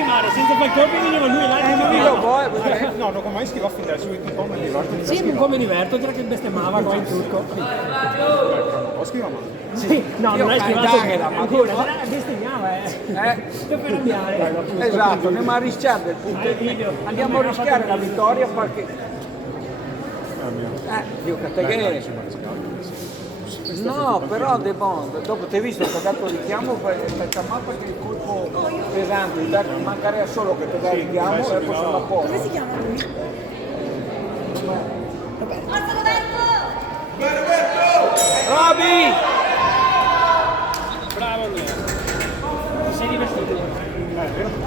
schivare, senza fare colpi veniva lui là. No, non come schivò fin da subito un po' mi diverto. Sì, un po' mi diverto, tra che bestemava qua in turco. Ho schivato male. Sì, no, non hai schivato ancora, però bestemmiava, per cambiare. Esatto, andiamo a rischiare del punto. Andiamo a rischiare la vittoria perché... Dio che no, però De Bon, dopo ti hai visto che ha dato il richiamo perché il colpo pesante, mancarea solo che ti dà il richiamo e poi sono a posto. Come si chiama lui? Roberto! Roby! Bravo lui. Ti sei divertito.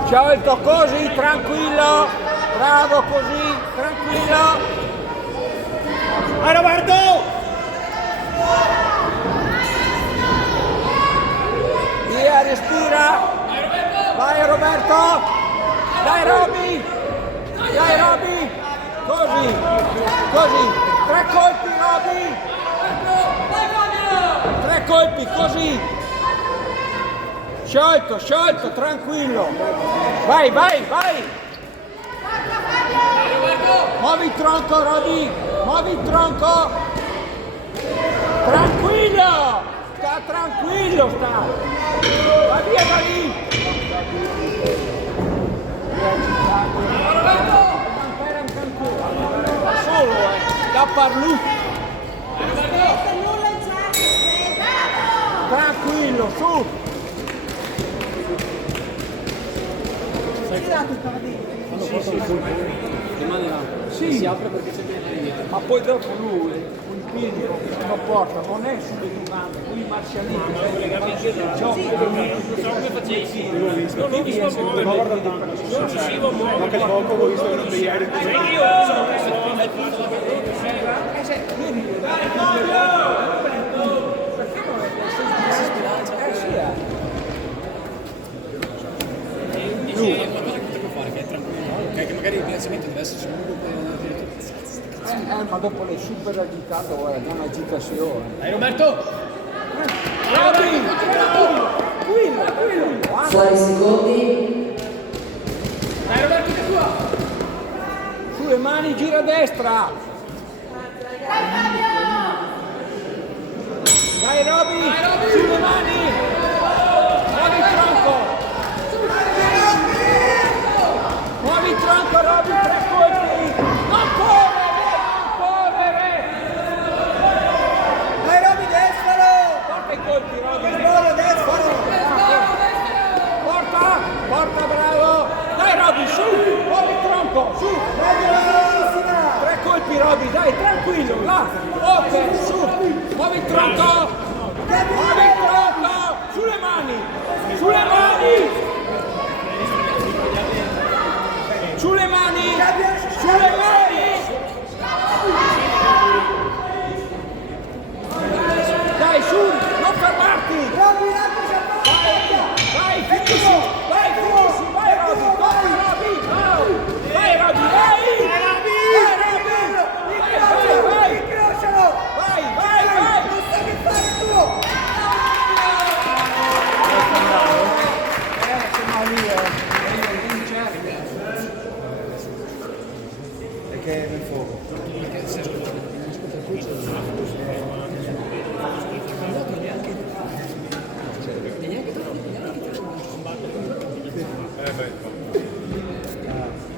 Sciolto così, tranquillo! Bravo così, tranquillo! Vai Roberto! Via, respira! Vai Roberto! Dai Roby! Dai Roby! Così! Così! 3 colpi Roby! 3 colpi, così! Sciolto, sciolto, tranquillo! Vai, vai, vai! Muovi il tronco Roby! Muovi il tronco! Tranquillo! Sta tranquillo, sta! Va via da lì! Solo, da parlu! Tranquillo, su! Sì, si apre perché c'è niente. Ma poi dopo lui, il piede, la porta, non è sulle due gambe, lui i marcialiti, le gambe dietro, gioco, non so come facevi, non l'ho visto muovere, non ci si può muovere. Ma che poco l'ho visto venuto ieri. Io sono questo. Che magari il piazzamento deve essere ma dopo le super agitato, guarda, non agitazione. Dai Roberto! Fuori secondi. Dai Roberto che tua! Sulle mani, gira a destra! Dai Roby! Sulle mani! Muovi il tronco! Muovi il tronco Roby, 3 colpi! Non correre! Vai Roby, destro! Porta i colpi Roby! Bravo, destro! Porta! Porta, bravo! Dai Roby, su! Muovi il tronco, su! 3 colpi Roby, dai, tranquillo, là! Ok, su! Muovi il tronco! Muovi il tronco! Sulle mani! Sulle mani! Sulle mani! Sulle mani! Dai, su! Non fermarti! Vai, finisci! Vai, finisci! Vai, Roby! Vai, Roby! Vai, Roby! Vai! Vai, vai, vai! Non sai che fare tu! Perché nel fuoco?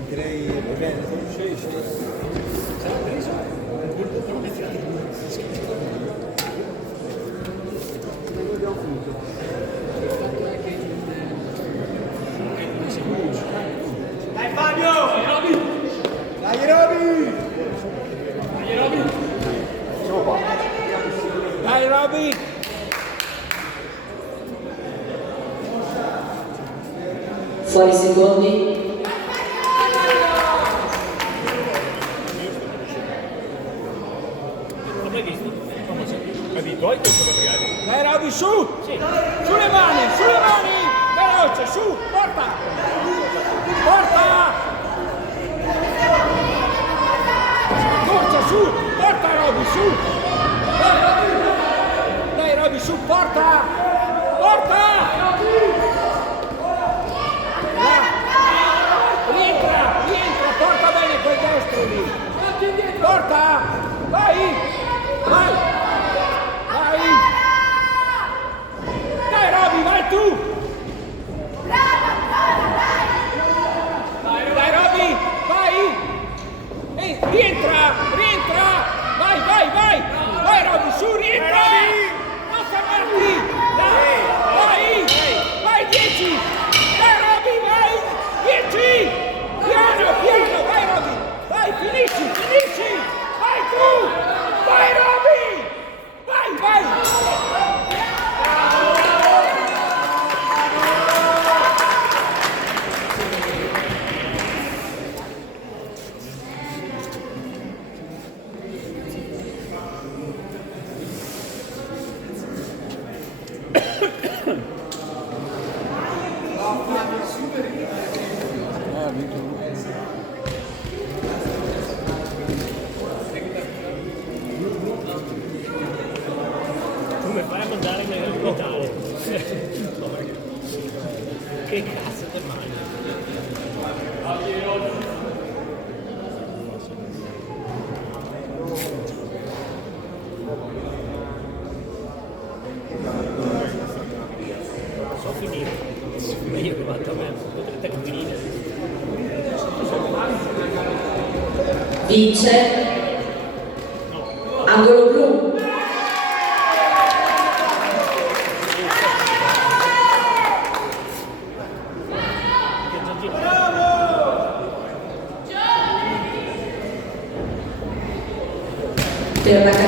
Direi bene. Dai Fabio! Dai Roby! Dai, Roby! Fuori secondi. Dai, Roby, su! Sulle mani! Veloce, su! Porta! Porta! Forza, su! Porta, Roby, su! Dai, Roby, su! Porta! Porta! Là! Che cazzo te mangi? So finire. Ma io che vado a me, potrete finire. Vince angolo blu. Per la